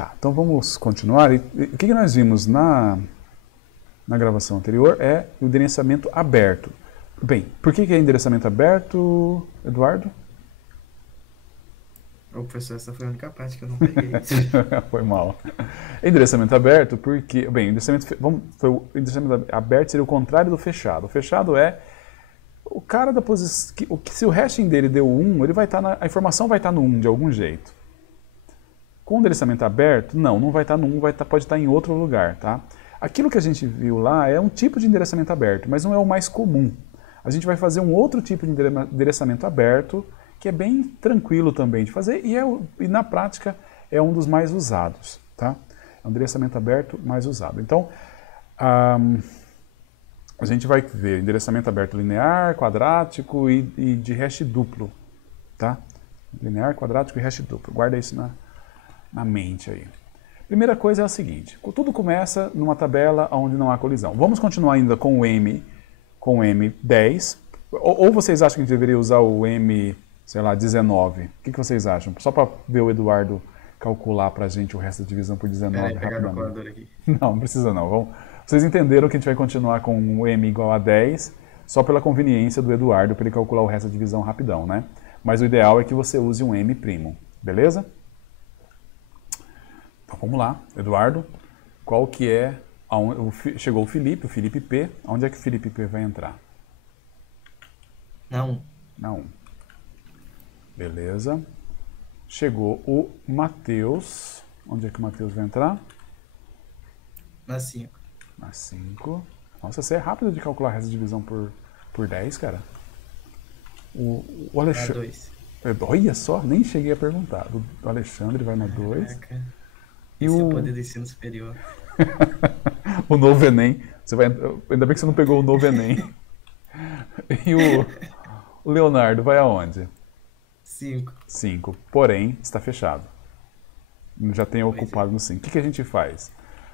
Tá, então vamos continuar. O que nós vimos na gravação anterior é o endereçamento aberto. Bem, por que é endereçamento aberto, Eduardo? Ô, professor, essa foi a única parte que eu não peguei. Foi mal. Endereçamento aberto porque... Bem, o endereçamento aberto seria o contrário do fechado. O fechado é o cara da posição... Se o hashing dele deu 1, ele vai estar a informação vai estar no 1 de algum jeito. Com o endereçamento aberto, não vai estar no 1, pode estar em outro lugar, tá? Aquilo que a gente viu lá é um tipo de endereçamento aberto, mas não é o mais comum. A gente vai fazer um outro tipo de endereçamento aberto, que é bem tranquilo também de fazer, e na prática é um dos mais usados, tá? É um endereçamento aberto mais usado. Então, a gente vai ver endereçamento aberto linear, quadrático e de hash duplo, tá? Linear, quadrático e hash duplo. Guarda isso na mente aí. Primeira coisa é a seguinte, tudo começa numa tabela onde não há colisão. Vamos continuar ainda com o M10, ou vocês acham que a gente deveria usar o M, sei lá, 19? O que vocês acham? Só para ver o Eduardo calcular para a gente o resto da divisão por 19 rapidamente. Aqui. Não precisa não. Vocês entenderam que a gente vai continuar com o M igual a 10, só pela conveniência do Eduardo, para ele calcular o resto da divisão rapidão, né? Mas o ideal é que você use um M', beleza? Então vamos lá, Eduardo, qual que é, chegou o Felipe P, onde é que o Felipe P vai entrar? Não. Na 1. Beleza. Chegou o Matheus, onde é que o Matheus vai entrar? Na 5. Na 5. Nossa, você é rápido de calcular essa divisão por 10, cara. O Alexandre... Na 2. Olha só, nem cheguei a perguntar. O Alexandre vai na 2. E o poder do ensino superior. O novo Enem. Ainda bem que você não pegou o novo Enem. E o Leonardo vai aonde? 5. 5. Porém, está fechado. Já tem ocupado no 5. O que a gente faz?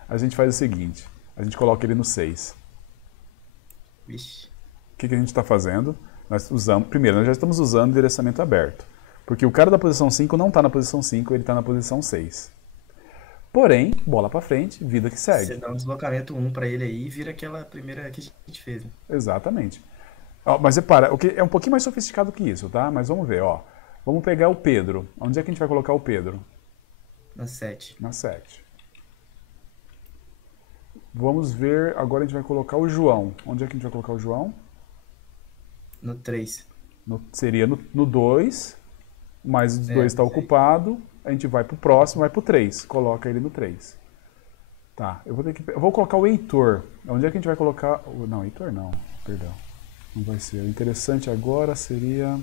A gente faz o seguinte. A gente coloca ele no 6. Vixe. O que a gente está fazendo? Primeiro, nós já estamos usando endereçamento aberto. Porque o cara da posição 5 não está na posição 5, ele está na posição 6. Porém, bola pra frente, vida que segue. Você dá um deslocamento 1 para ele aí e vira aquela primeira que a gente fez. Né? Exatamente. Mas repara, é um pouquinho mais sofisticado que isso, tá? Mas vamos ver, ó. Vamos pegar o Pedro. Onde é que a gente vai colocar o Pedro? Na 7. Na 7. Vamos ver, agora a gente vai colocar o João. Onde é que a gente vai colocar o João? No 3. Seria no 2, mas o 2 está ocupado. A gente vai pro próximo, vai pro 3. Coloca ele no 3. Tá, eu vou colocar o Heitor. Onde é que a gente vai colocar... Não, Heitor não, perdão. Não vai ser. O interessante agora seria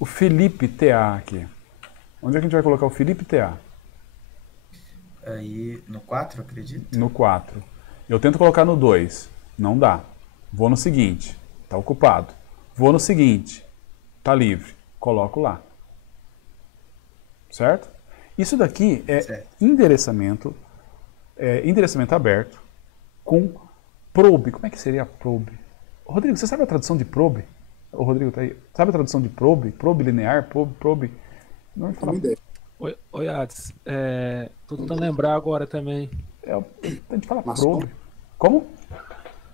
o Felipe TA aqui. Onde é que a gente vai colocar o Felipe TA? Aí no 4, acredito? No 4. Eu tento colocar no 2. Não dá. Vou no seguinte. Tá ocupado. Vou no seguinte. Tá livre. Coloco lá. Certo? Isso daqui é endereçamento aberto com probe. Como é que seria probe? Rodrigo, você sabe a tradução de probe? O Rodrigo tá aí. Sabe a tradução de probe? Probe linear? Probe... Não fala... Oi, Ades. Tô tentando lembrar agora também. A gente fala probe. Como?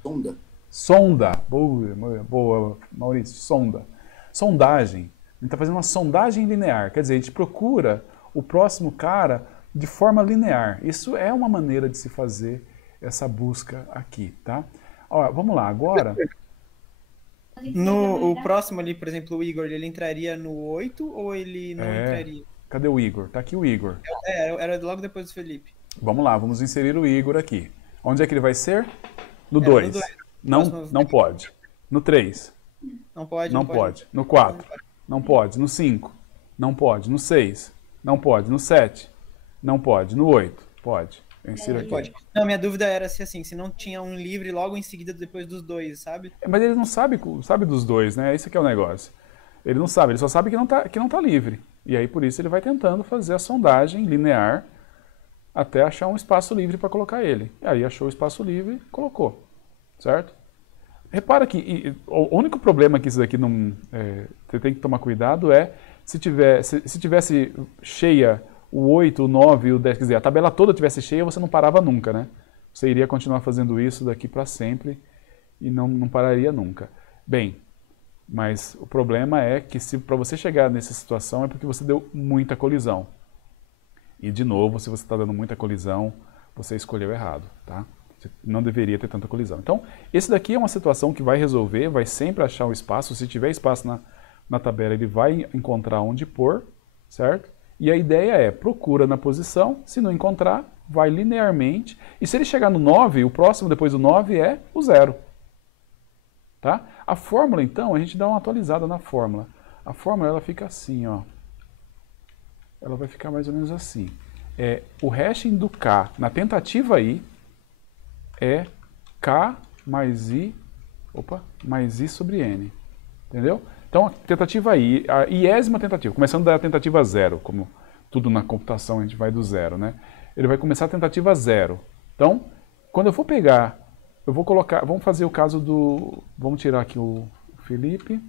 Sonda. Sonda. Boa, Maurício. Sonda. Sondagem. A gente está fazendo uma sondagem linear. Quer dizer, a gente procura o próximo cara de forma linear. Isso é uma maneira de se fazer essa busca aqui, tá? Ó, vamos lá, agora... O próximo ali, por exemplo, o Igor, ele entraria no 8 ou ele não entraria? Cadê o Igor? Tá aqui o Igor. Era logo depois do Felipe. Vamos lá, vamos inserir o Igor aqui. Onde é que ele vai ser? No 2. Não pode. No 3. Não pode. Não pode. No 4. Não pode. No 5. Não pode. No 6. Não pode. No 7. Não pode. No 8. Pode. Eu insiro aqui. Pode. Não, minha dúvida era se não tinha um livre logo em seguida depois dos 2, sabe? Mas ele não sabe dos 2, né? Esse que é o negócio. Ele não sabe, ele só sabe que não tá livre. E aí por isso ele vai tentando fazer a sondagem linear até achar um espaço livre para colocar ele. E aí achou o espaço livre e colocou. Certo? Repara que o único problema que isso daqui não... você tem que tomar cuidado se tivesse cheia o 8, o 9 e o 10, quer dizer, a tabela toda tivesse cheia, você não parava nunca, né? Você iria continuar fazendo isso daqui para sempre e não pararia nunca. Bem, mas o problema é que se para você chegar nessa situação é porque você deu muita colisão. E de novo, se você está dando muita colisão, você escolheu errado, tá? Você não deveria ter tanta colisão. Então, esse daqui é uma situação que vai resolver, vai sempre achar o espaço. Se tiver espaço na tabela, ele vai encontrar onde pôr, certo? E a ideia é, procura na posição, se não encontrar, vai linearmente. E se ele chegar no 9, o próximo depois do 9 é o 0. Tá? A fórmula, então, a gente dá uma atualizada na fórmula. A fórmula ela fica assim, ó. Ela vai ficar mais ou menos assim. O hashing do K na tentativa I é K mais I, mais I sobre N. Entendeu? Então, a tentativa I, a iésima tentativa, começando da tentativa 0, como tudo na computação a gente vai do 0, né? Ele vai começar a tentativa 0. Então, quando eu for pegar, eu vou colocar, vamos fazer o caso do, vamos tirar aqui o Felipe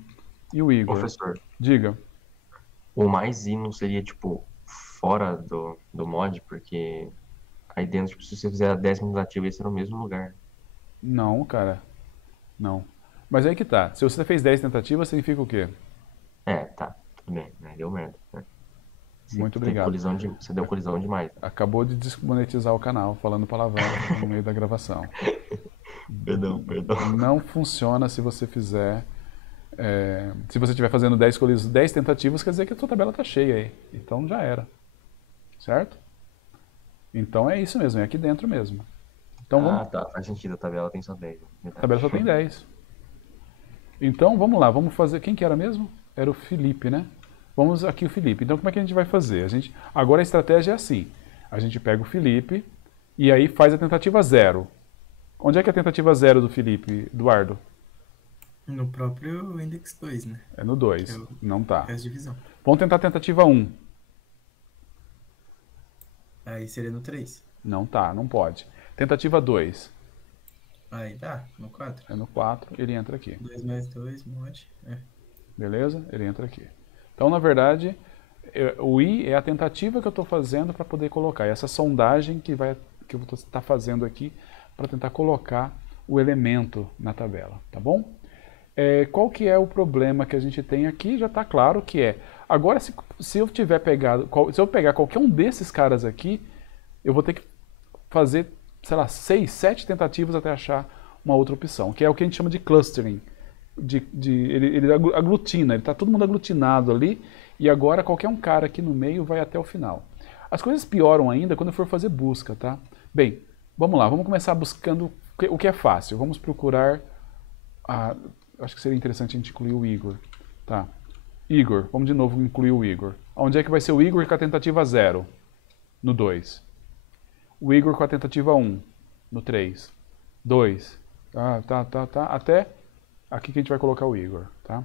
e o Igor. Professor, Diga. o mais I não seria, tipo, fora do mod, porque aí dentro, tipo, se você fizer a 10ª tentativa, ia ser no mesmo lugar. Não, cara. Não. Mas aí que tá. Se você fez 10 tentativas, significa o quê? Tá, tudo bem, né? Deu merda, né? Muito Tem obrigado. você deu colisão demais. Acabou de desmonetizar o canal, falando palavrão no meio da gravação. Perdão. Não funciona se você fizer... se você estiver fazendo 10 tentativas, quer dizer que a sua tabela está cheia aí. Então já era. Certo? Então é isso mesmo, é aqui dentro mesmo. Então vamos... Tá, faz sentido, a tabela tem só 10. A tabela só tem 10. Então vamos lá, vamos fazer... Quem que era mesmo? Era o Felipe, né? Vamos aqui o Felipe. Então como é que a gente vai fazer? Agora a estratégia é assim. A gente pega o Felipe e aí faz a tentativa 0. Onde é que é a tentativa 0 do Felipe, Eduardo? No próprio index 2, né? É no 2. É o- Não tá. É as divisão. Vamos tentar a tentativa 1. Aí seria no 3. Não tá, não pode. Tentativa 2. Aí dá, no 4. É no 4, ele entra aqui. 2 mais 2, mod. Beleza? Ele entra aqui. Então, na verdade, o I é a tentativa que eu estou fazendo para poder colocar. É essa sondagem que eu vou estar fazendo aqui para tentar colocar o elemento na tabela, tá bom? Qual que é o problema que a gente tem aqui? Já está claro que agora se eu tiver pegado, se eu pegar qualquer um desses caras aqui, eu vou ter que fazer, sei lá, 6, 7 tentativas até achar uma outra opção, que é o que a gente chama de clustering. Ele aglutina, ele está todo mundo aglutinado ali, e agora qualquer um cara aqui no meio vai até o final. As coisas pioram ainda quando eu for fazer busca, tá? Bem, vamos lá, vamos começar buscando o que é fácil. Vamos procurar, acho que seria interessante a gente incluir o Igor, tá? Igor, vamos de novo incluir o Igor. Onde é que vai ser o Igor com a tentativa 0? No 2. O Igor com a tentativa 1, no 3. 2. Tá. Até aqui que a gente vai colocar o Igor, tá?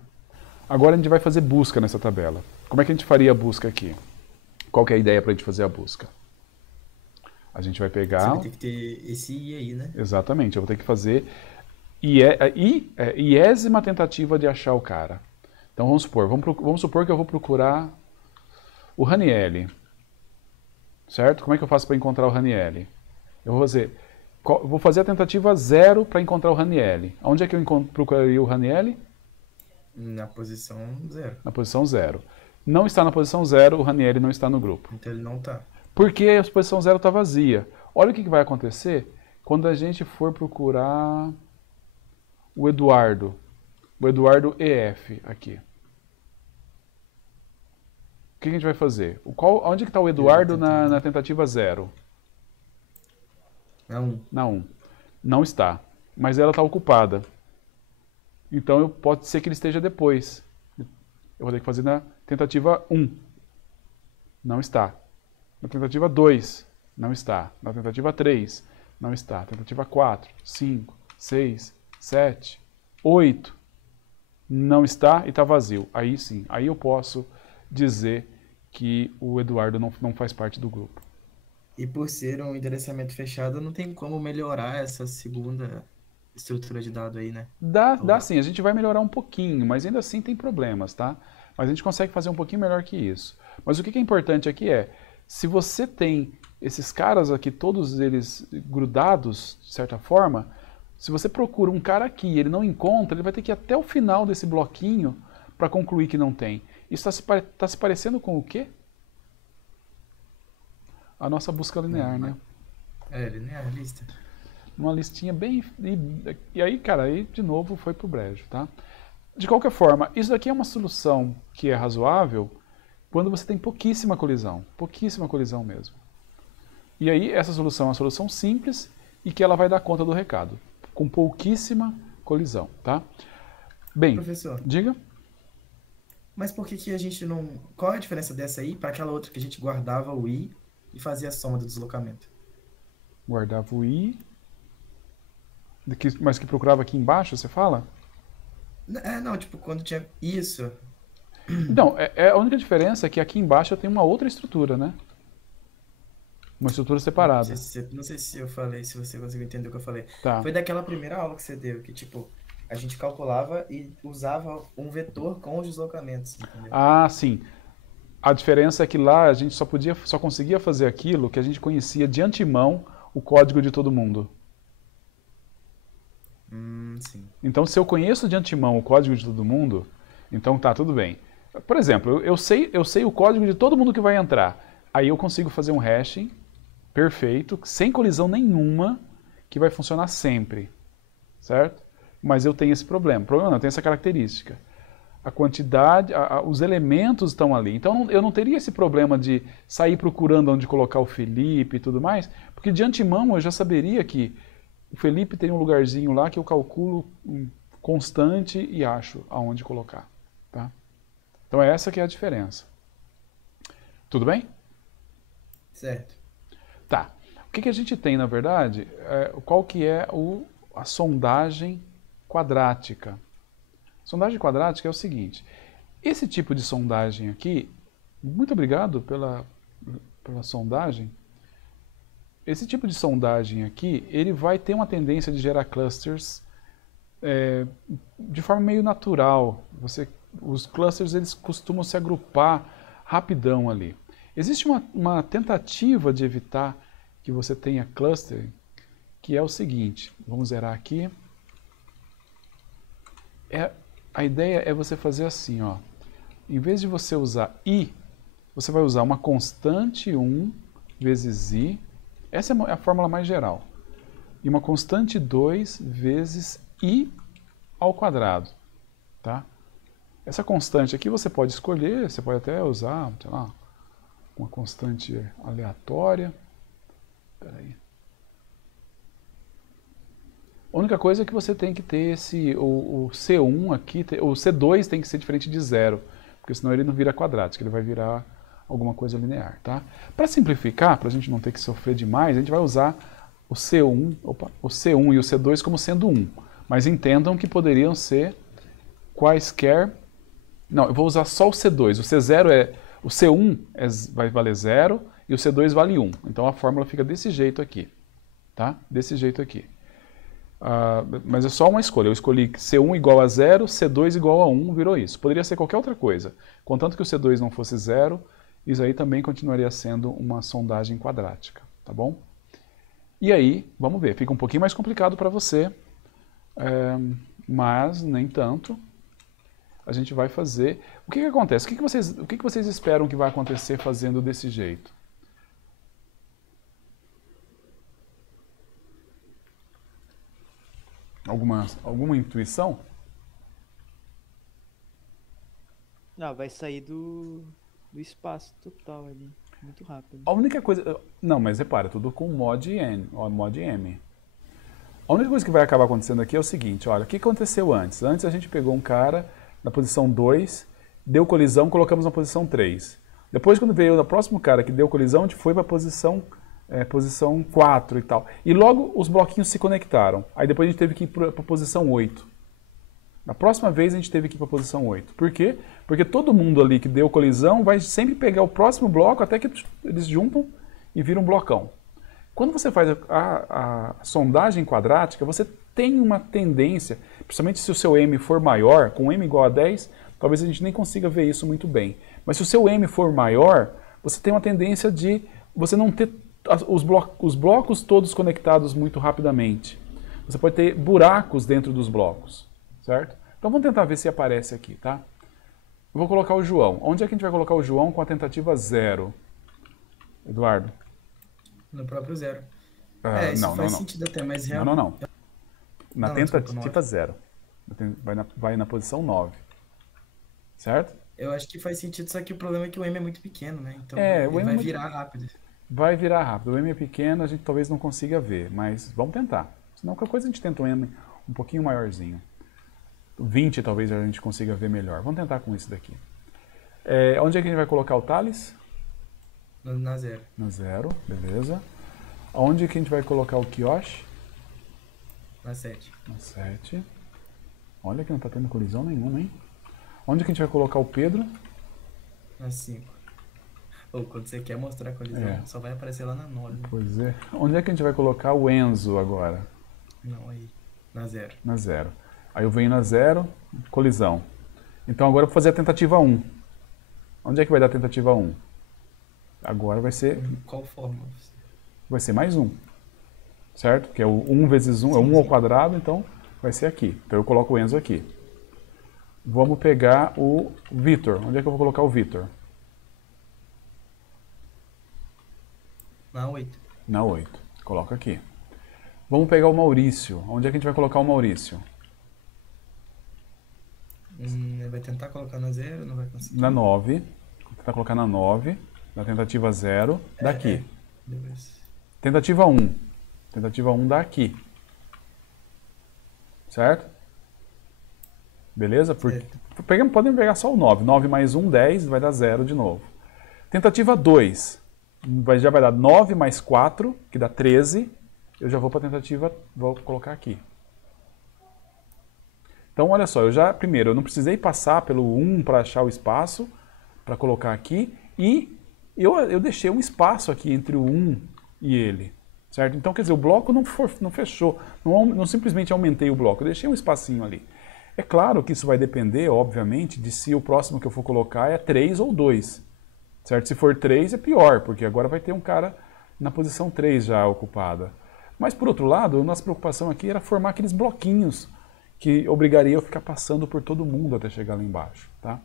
Agora a gente vai fazer busca nessa tabela. Como é que a gente faria a busca aqui? Qual que é a ideia para a gente fazer a busca? A gente vai Você pegar... vai ter que ter esse I aí, né? Exatamente, eu vou ter que fazer iésima tentativa de achar o cara. Então vamos supor que eu vou procurar o Ranieri. Certo? Como é que eu faço para encontrar o Ranieri? Eu vou fazer a tentativa 0 para encontrar o Ranieri. Onde é que eu procuraria o Ranieri? Na posição 0. Na posição 0. Não está na posição 0, o Ranieri não está no grupo. Então ele não tá. Porque a posição 0 está vazia. Olha o que vai acontecer quando a gente for procurar o Eduardo EF aqui. O que a gente vai fazer? Onde que está o Eduardo na tentativa 0? Não. Na 1. Não está. Mas ela está ocupada. Então pode ser que ele esteja depois. Eu vou ter que fazer na tentativa 1. Não está. Na tentativa 2. Não está. Na tentativa 3. Não está. Tentativa 4, 5, 6, 7, 8. Não está e está vazio. Aí sim. Aí eu posso dizer que o Eduardo não faz parte do grupo. E por ser um endereçamento fechado, não tem como melhorar essa segunda estrutura de dado aí, né? Dá sim, a gente vai melhorar um pouquinho, mas ainda assim tem problemas, tá? Mas a gente consegue fazer um pouquinho melhor que isso. Mas o que é importante aqui Se você tem esses caras aqui, todos eles grudados, de certa forma, se você procura um cara aqui e ele não encontra, ele vai ter que ir até o final desse bloquinho para concluir que não tem. Isso está se parecendo com o quê? A nossa busca linear, né? Linear, lista. Uma listinha bem... E aí, cara, aí de novo foi pro brejo, tá? De qualquer forma, isso daqui é uma solução que é razoável quando você tem pouquíssima colisão mesmo. E aí, essa solução é uma solução simples e que ela vai dar conta do recado, com pouquíssima colisão, tá? Bem, Professor, diga. mas por que que a gente não... Qual é a diferença dessa aí para aquela outra que a gente guardava o i e fazia a soma do deslocamento? Guardava o i, mas que procurava aqui embaixo, você fala? Não, tipo, quando tinha isso. Não, a única diferença é que aqui embaixo eu tenho uma outra estrutura, né? Uma estrutura separada. Não sei se eu falei, se você conseguiu entender o que eu falei. Tá. Foi daquela primeira aula que você deu, que tipo, a gente calculava e usava um vetor com os deslocamentos, entendeu? Ah, sim. A diferença é que lá a gente só conseguia fazer aquilo que a gente conhecia de antemão o código de todo mundo. Sim. Então, se eu conheço de antemão o código de todo mundo, então tá, tudo bem. Por exemplo, eu sei o código de todo mundo que vai entrar. Aí eu consigo fazer um hashing perfeito, sem colisão nenhuma, que vai funcionar sempre. Certo? Mas eu tenho esse problema. Problema não, eu tenho essa característica. A quantidade, os elementos estão ali. Então eu não teria esse problema de sair procurando onde colocar o Felipe e tudo mais, porque de antemão eu já saberia que o Felipe tem um lugarzinho lá que eu calculo constante e acho aonde colocar. Tá? Então é essa que é a diferença. Tudo bem? Certo. Tá. O que a gente tem, na verdade, qual que é a sondagem quadrática? Sondagem quadrática é o seguinte, esse tipo de sondagem aqui, muito obrigado pela sondagem, esse tipo de sondagem aqui, ele vai ter uma tendência de gerar clusters de forma meio natural. Os clusters eles costumam se agrupar rapidão ali. Existe uma tentativa de evitar que você tenha clustering, que é o seguinte, vamos zerar aqui. A ideia é você fazer assim, ó. Em vez de você usar i, você vai usar uma constante 1 vezes i. Essa é a fórmula mais geral. E uma constante 2 vezes i ao quadrado. Tá? Essa constante aqui você pode escolher, você pode até usar, sei lá, uma constante aleatória. Espera aí. A única coisa é que você tem que ter o C1 aqui, o C2 tem que ser diferente de 0, porque senão ele não vira quadrático, ele vai virar alguma coisa linear, tá? Para simplificar, para a gente não ter que sofrer demais, a gente vai usar o C1 e o C2 como sendo 1, mas entendam que poderiam ser quaisquer... Não, eu vou usar só o C2, o C0 o C1 vai valer 0 e o C2 vale 1, então a fórmula fica desse jeito aqui, tá? Desse jeito aqui. Mas é só uma escolha. Eu escolhi C1 igual a 0, C2 igual a 1, virou isso. Poderia ser qualquer outra coisa. Contanto que o C2 não fosse 0, isso aí também continuaria sendo uma sondagem quadrática. Tá bom? E aí, vamos ver. Fica um pouquinho mais complicado para você, mas nem tanto. A gente vai fazer... O que acontece? O que vocês esperam que vai acontecer fazendo desse jeito? Alguma intuição? Não, vai sair do espaço total ali, muito rápido. A única coisa... Não, mas repara, tudo com mod M. A única coisa que vai acabar acontecendo aqui é o seguinte, olha, o que aconteceu antes? Antes a gente pegou um cara na posição 2, deu colisão, colocamos na posição 3. Depois, quando veio o próximo cara que deu colisão, a gente foi para a posição 4 e tal. E logo os bloquinhos se conectaram. Aí depois a gente teve que ir para a posição 8. Na próxima vez a gente teve que ir para a posição 8. Por quê? Porque todo mundo ali que deu colisão vai sempre pegar o próximo bloco até que eles juntam e viram um blocão. Quando você faz a sondagem quadrática, você tem uma tendência, principalmente se o seu M for maior, com M igual a 10, talvez a gente nem consiga ver isso muito bem. Mas se o seu M for maior, você tem uma tendência de você não ter os blocos todos conectados muito rapidamente. Você pode ter buracos dentro dos blocos, certo? Então vamos tentar ver se aparece aqui, tá? Eu vou colocar o João. Onde é que a gente vai colocar o João com a tentativa 0? Eduardo? No próprio 0. Isso Não, faz não. sentido até, mas Não. realmente... Na Não, tentativa desculpa, 0. Vai na posição 9. Certo? Eu acho que faz sentido, só que o problema é que o M é muito pequeno, né? Então o ele M é vai muito- virar rápido. Vai virar rápido. O M é pequeno, a gente talvez não consiga ver, mas vamos tentar. Senão qualquer coisa a gente tenta um M um pouquinho maiorzinho. 20 talvez a gente consiga ver melhor. Vamos tentar com isso daqui. Onde é que a gente vai colocar o Thales? Na 0. Na 0, beleza. Onde que a gente vai colocar o Kiyoshi? Na 7. Na 7. Olha que não está tendo colisão nenhuma, hein? Onde que a gente vai colocar o Pedro? Na 5. Ou quando você quer mostrar a colisão, só vai aparecer lá na 9. Pois é. Onde é que a gente vai colocar o Enzo agora? Não, aí. Na 0. Na 0. Aí eu venho na 0, colisão. Então agora eu vou fazer a tentativa 1. Onde é que vai dar a tentativa 1? Agora vai ser Qual forma? mais 1. Certo? Que é o 1 vezes 1, é 1 ao quadrado, então vai ser aqui. Então eu coloco o Enzo aqui. Vamos pegar o Vitor. Onde é que eu vou colocar o Vitor? Na 8. Na 8. Coloca aqui. Vamos pegar o Maurício. Onde é que a gente vai colocar o Maurício? Ele vai tentar colocar na 0, não vai conseguir. Na 9. Vou tentar colocar na 9. Na tentativa 0. Daqui. Depois. Tentativa 1. Tentativa 1 daqui. Certo? Beleza? Podemos pegar só o 9. 9 mais 1, 10, vai dar 0 de novo. Tentativa 2. Já vai dar 9 mais 4, que dá 13. Eu já vou para a tentativa, vou colocar aqui. Então, olha só, primeiro, eu não precisei passar pelo 1 para achar o espaço, para colocar aqui, e eu deixei um espaço aqui entre o 1 e ele. Certo? Então, quer dizer, o bloco não fechou, não simplesmente aumentei o bloco, eu deixei um espacinho ali. É claro que isso vai depender, obviamente, de se o próximo que eu for colocar é 3 ou 2. Certo? Se for 3 é pior, porque agora vai ter um cara na posição 3 já ocupada. Mas, por outro lado, a nossa preocupação aqui era formar aqueles bloquinhos que obrigaria eu a ficar passando por todo mundo até chegar lá embaixo. Tá?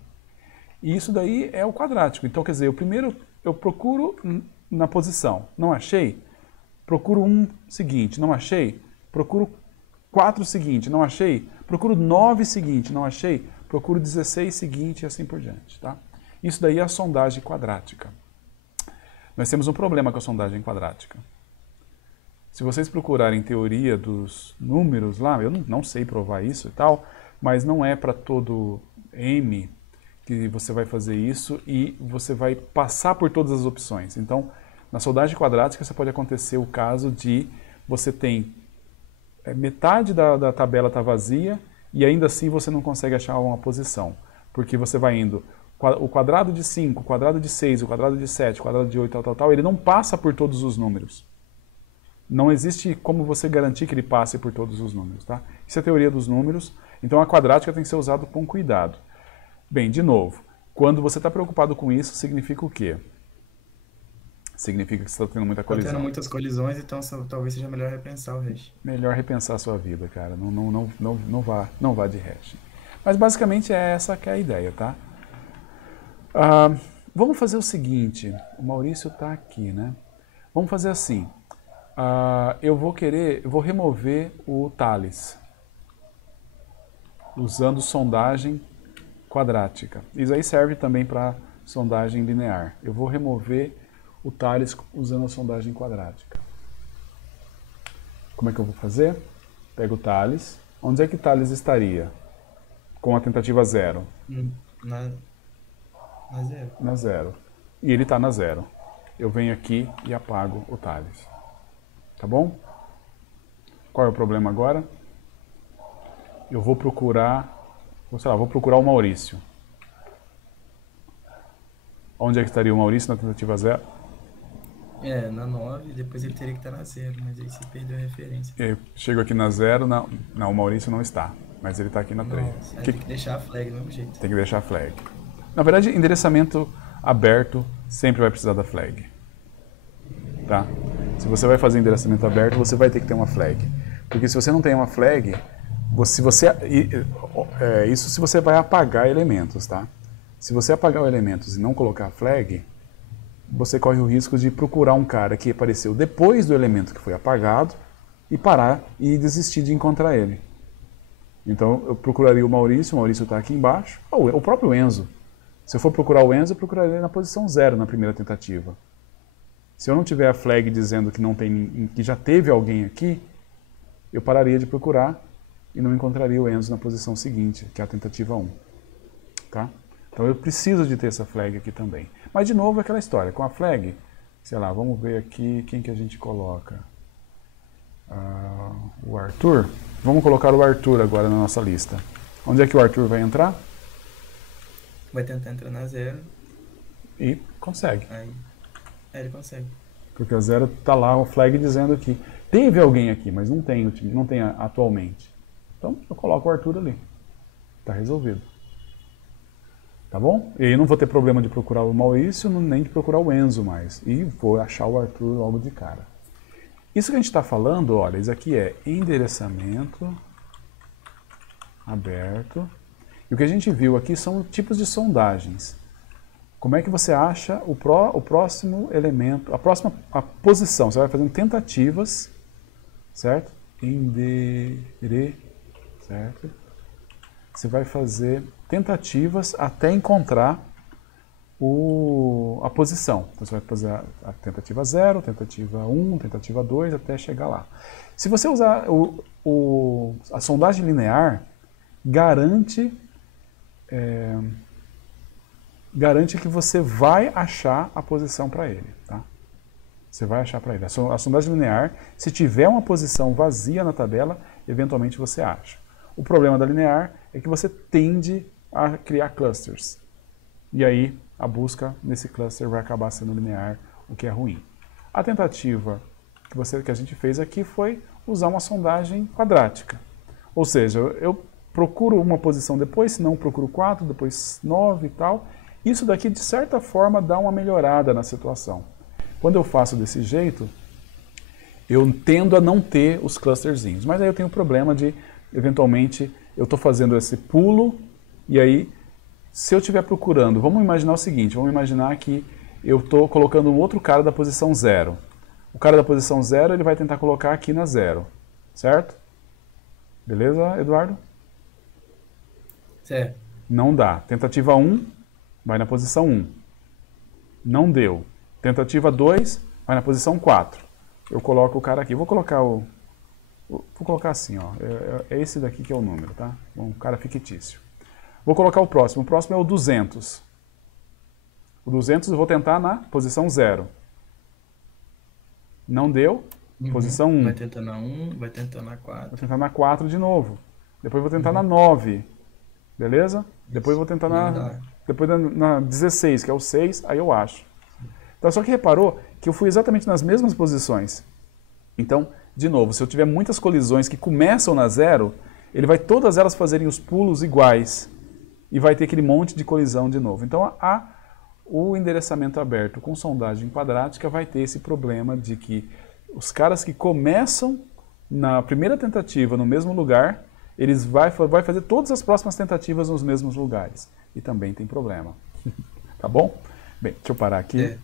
E isso daí é o quadrático. Então, quer dizer, primeiro eu procuro na posição. Não achei? Procuro 1 seguinte. Não achei? Procuro 4 seguinte. Não achei? Procuro 9 seguinte. Não achei? Procuro 16 seguinte e assim por diante. Tá? Isso daí é a sondagem quadrática. Nós temos um problema com a sondagem quadrática. Se vocês procurarem teoria dos números lá, eu não sei provar isso e tal, mas não é para todo M que você vai fazer isso e você vai passar por todas as opções. Então, na sondagem quadrática, você pode acontecer o caso de você tem metade da tabela está vazia e ainda assim você não consegue achar uma posição, porque você vai indo o quadrado de 5, o quadrado de 6, o quadrado de 7, o quadrado de 8, tal, ele não passa por todos os números. Não existe como você garantir que ele passe por todos os números. Tá? Isso é a teoria dos números, então a quadrática tem que ser usada com cuidado. Bem, de novo, quando você está preocupado com isso, significa o quê? Significa que você está tendo muita colisão. Está tendo muitas colisões, então talvez seja melhor repensar o hash. Melhor repensar a sua vida, cara. Não vá de hash. Mas basicamente é essa que é a ideia, tá? Vamos fazer o seguinte. O Maurício está aqui, né? Vamos fazer assim. Eu vou remover o Thales. Usando sondagem quadrática. Isso aí serve também para sondagem linear. Eu vou remover o Thales usando a sondagem quadrática. Como é que eu vou fazer? Pego o Thales. Onde é que Thales estaria? Com a tentativa 0. Na 0. Na 0. E ele está na 0. Eu venho aqui e apago o Thales. Tá bom? Qual é o problema agora? Eu vou procurar... vou procurar o Maurício. Onde é que estaria o Maurício na tentativa 0? Na 9, depois ele teria que estar na 0, mas aí você perdeu a referência. Eu chego aqui na 0, não, o Maurício não está, mas ele está aqui na 3. Tem que deixar a flag do mesmo jeito. Tem que deixar a flag. Na verdade, endereçamento aberto sempre vai precisar da flag. Tá? Se você vai fazer endereçamento aberto, você vai ter que ter uma flag. Porque se você não tem uma flag, isso se você vai apagar elementos, tá? Se você apagar os elementos e não colocar flag, você corre o risco de procurar um cara que apareceu depois do elemento que foi apagado e parar e desistir de encontrar ele. Então eu procuraria o Maurício está aqui embaixo, ou o próprio Enzo. Se eu for procurar o Enzo, eu procuraria ele na posição 0 na primeira tentativa. Se eu não tiver a flag dizendo que, não tem, que já teve alguém aqui, eu pararia de procurar e não encontraria o Enzo na posição seguinte, que é a tentativa 1. Tá? Então eu preciso de ter essa flag aqui também. Mas de novo é aquela história, com a flag, sei lá, vamos ver aqui quem que a gente coloca. O Arthur. Vamos colocar o Arthur agora na nossa lista. Onde é que o Arthur vai entrar? Vai tentar entrar na 0. E consegue. Aí ele consegue. Porque a 0 está lá o flag dizendo que teve alguém aqui, mas não tem atualmente. Então eu coloco o Arthur ali. Está resolvido. Tá bom? E aí não vou ter problema de procurar o Maurício, nem de procurar o Enzo mais. E vou achar o Arthur logo de cara. Isso que a gente está falando, olha, isso aqui é endereçamento aberto. E o que a gente viu aqui são tipos de sondagens. Como é que você acha o próximo elemento, a posição? Você vai fazendo tentativas, certo? Certo? Você vai fazer tentativas até encontrar a posição. Então você vai fazer a tentativa 0, tentativa 1, tentativa 2, até chegar lá. Se você usar a sondagem linear, garante que você vai achar a posição para ele. Tá? Você vai achar para ele. A sondagem linear, se tiver uma posição vazia na tabela, eventualmente você acha. O problema da linear é que você tende a criar clusters. E aí a busca nesse cluster vai acabar sendo linear, o que é ruim. A tentativa que a gente fez aqui foi usar uma sondagem quadrática. Ou seja, eu procuro uma posição depois, se não procuro 4, depois 9 e tal. Isso daqui, de certa forma, dá uma melhorada na situação. Quando eu faço desse jeito, eu tendo a não ter os clusterzinhos. Mas aí eu tenho o problema de, eventualmente, eu estou fazendo esse pulo, e aí, se eu estiver procurando, vamos imaginar o seguinte, vamos imaginar que eu estou colocando um outro cara da posição 0. O cara da posição 0, ele vai tentar colocar aqui na 0, certo? Beleza, Eduardo? Certo. Não dá. Tentativa 1, vai na posição 1. Não deu. Tentativa 2, vai na posição 4. Eu coloco o cara aqui. Vou colocar assim, ó. É esse daqui que é o número, tá? Um cara fictício. Vou colocar o próximo. O próximo é o 200. O 200 eu vou tentar na posição 0. Não deu. Posição 1. Vai tentar na 1, vai tentar na 4. Vou tentar na 4 de novo. Depois vou tentar na 9. Beleza? Depois vou tentar na 16, que é o 6, aí eu acho. Então, só que reparou que eu fui exatamente nas mesmas posições. Então, de novo, se eu tiver muitas colisões que começam na 0, ele vai todas elas fazerem os pulos iguais. E vai ter aquele monte de colisão de novo. Então, o endereçamento aberto com sondagem quadrática vai ter esse problema de que os caras que começam na primeira tentativa no mesmo lugar, eles vai fazer todas as próximas tentativas nos mesmos lugares. E também tem problema. Tá bom? Bem, deixa eu parar aqui.